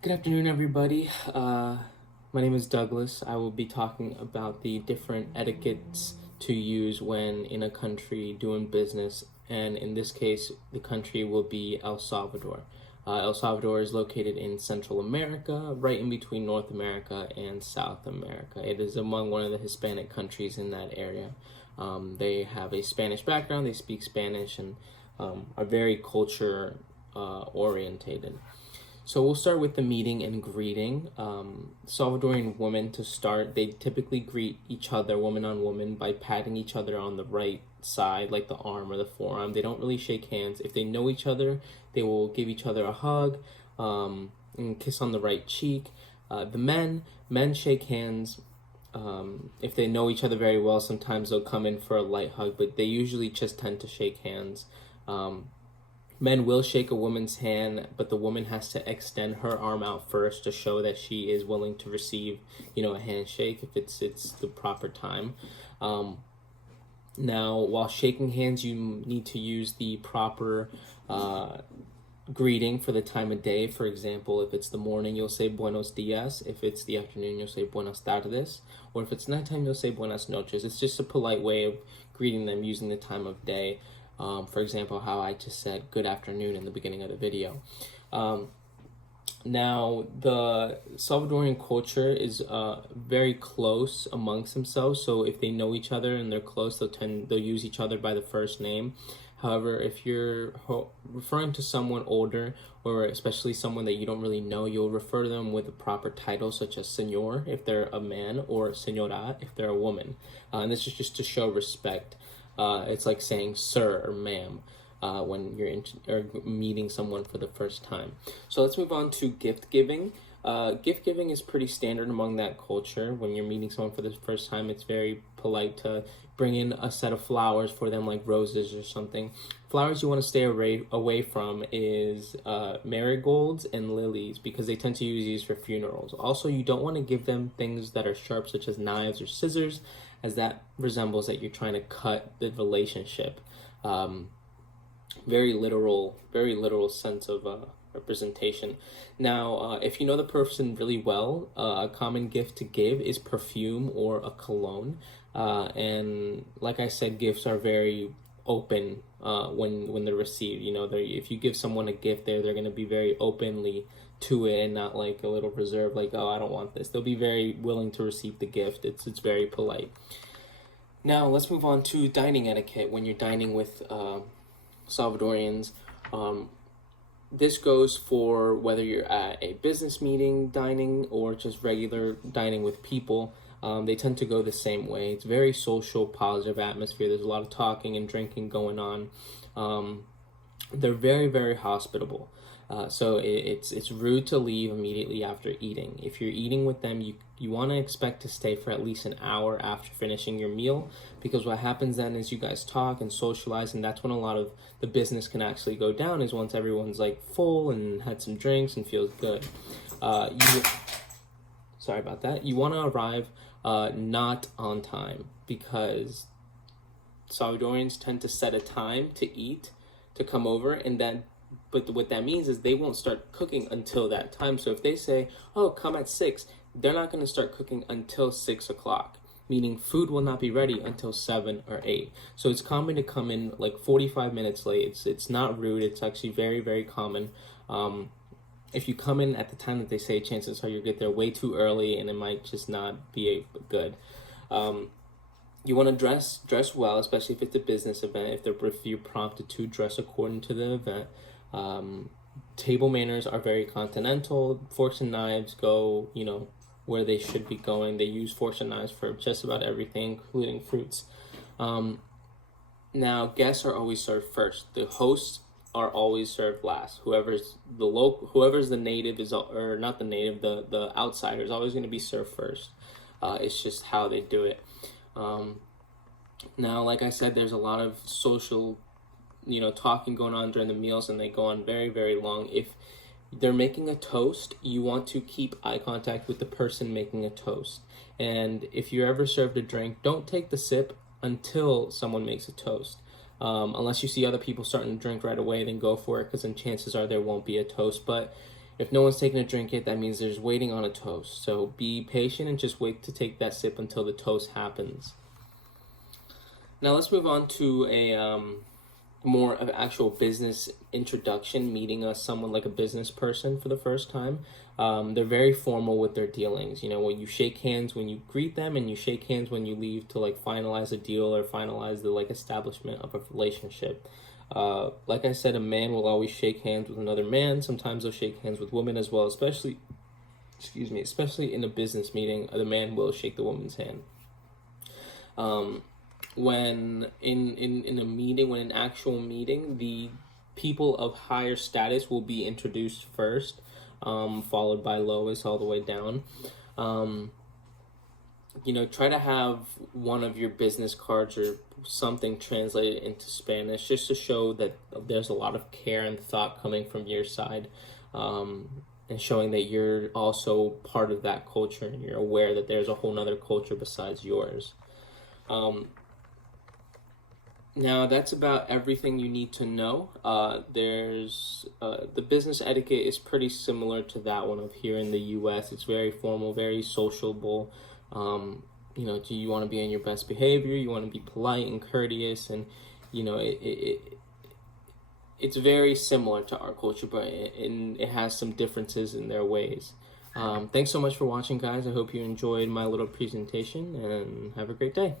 Good afternoon, everybody. My name is Douglas. I will be talking about the different etiquettes to use when in a country doing business, and in this case, the country will be El Salvador. El Salvador is located in Central America, right in between North America and South America. It is among one of the Hispanic countries in that area. They have a Spanish background, they speak Spanish, and are very culture orientated. So we'll start with the meeting and greeting. Salvadorian women to start, they typically greet each other, woman on woman, by patting each other on the right side, like the arm or the forearm. They don't really shake hands. If they know each other, they will give each other a hug and kiss on the right cheek. The men shake hands. If they know each other very well, sometimes they'll come in for a light hug, but they usually just tend to shake hands. Men will shake a woman's hand, but the woman has to extend her arm out first to show that she is willing to receive, a handshake if it's the proper time. Now, while shaking hands, you need to use the proper greeting for the time of day. For example, if it's the morning, you'll say buenos dias. If it's the afternoon, you'll say buenas tardes. Or if it's nighttime, you'll say buenas noches. It's just a polite way of greeting them using the time of day. For example, how I just said good afternoon in the beginning of the video. Now, the Salvadorian culture is very close amongst themselves. So if they know each other and they're close, they'll use each other by the first name. However, if you're referring to someone older, or especially someone that you don't really know, you'll refer to them with a proper title, such as señor if they're a man, or señora if they're a woman. And this is just to show respect. It's like saying sir or ma'am when you're meeting someone for the first time. So let's move on to gift giving. Gift giving is pretty standard among that culture. When you're meeting someone for the first time, it's very polite to bring in a set of flowers for them, like roses or something. Flowers you want to stay away from is marigolds and lilies, because they tend to use these for funerals. Also, you don't want to give them things that are sharp, such as knives or scissors, as that resembles that you're trying to cut the relationship. Very literal sense of representation. Now, if you know the person really well, a common gift to give is perfume or a cologne. And like I said, gifts are very open when they're received. If you give someone a gift, they're going to be very openly to it and not like a little reserved, like, oh, I don't want this. They'll be very willing to receive the gift. It's very polite. Now let's move on to dining etiquette when you're dining with Salvadorians. This goes for whether you're at a business meeting dining or just regular dining with people. They tend to go the same way. It's very social, positive atmosphere. There's a lot of talking and drinking going on. They're very, very hospitable. So it's rude to leave immediately after eating. If you're eating with them, you want to expect to stay for at least an hour after finishing your meal, because what happens then is you guys talk and socialize, and that's when a lot of the business can actually go down, is once everyone's like full and had some drinks and feels good. Sorry about that. You want to arrive not on time, because Salvadorians tend to set a time to eat, to come over, but what that means is they won't start cooking until that time. So if they say, oh, come at 6, they're not going to start cooking until 6 o'clock, meaning food will not be ready until 7 or 8. So it's common to come in like 45 minutes late. It's not rude. It's actually very, very common. If you come in at the time that they say, chances are you get there way too early, and it might just not be good. You want to dress well, especially if it's a business event. If you're prompted to dress according to the event. Table manners are very continental. Forks and knives go, where they should be going. They use forks and knives for just about everything, including fruits. Now, guests are always served first. The hosts are always served last. Whoever's the native or not the native, the outsider is always going to be served first. It's just how they do it. Now, like I said, there's a lot of social talking going on during the meals, and they go on very, very long. If they're making a toast, you want to keep eye contact with the person making a toast. And if you're ever served a drink, don't take the sip until someone makes a toast. Unless you see other people starting to drink right away, then go for it, because then chances are there won't be a toast. But If no one's taking a drink yet, that means there's waiting on a toast. So be patient and just wait to take that sip until the toast happens. Now let's move on to a more of actual business introduction, meeting someone like a business person for the first time. They're very formal with their dealings. You know, when you shake hands when you greet them, and you shake hands when you leave to like finalize a deal or finalize the like establishment of a relationship. Like I said, a man will always shake hands with another man. Sometimes they'll shake hands with women as well, especially in a business meeting, the man will shake the woman's hand. When in a meeting, when an actual meeting, the people of higher status will be introduced first, followed by lowest all the way down. You know, try to have one of your business cards or something translated into Spanish, just to show that there's a lot of care and thought coming from your side, and showing that you're also part of that culture and you're aware that there's a whole nother culture besides yours. Now that's about everything you need to know. There's the business etiquette is pretty similar to that one of here in the U.S. It's very formal, very sociable. You know, do you want to be on your best behavior? You want to be polite and courteous, and you know it's very similar to our culture, but it has some differences in their ways. Thanks so much for watching, guys. I hope you enjoyed my little presentation, and have a great day.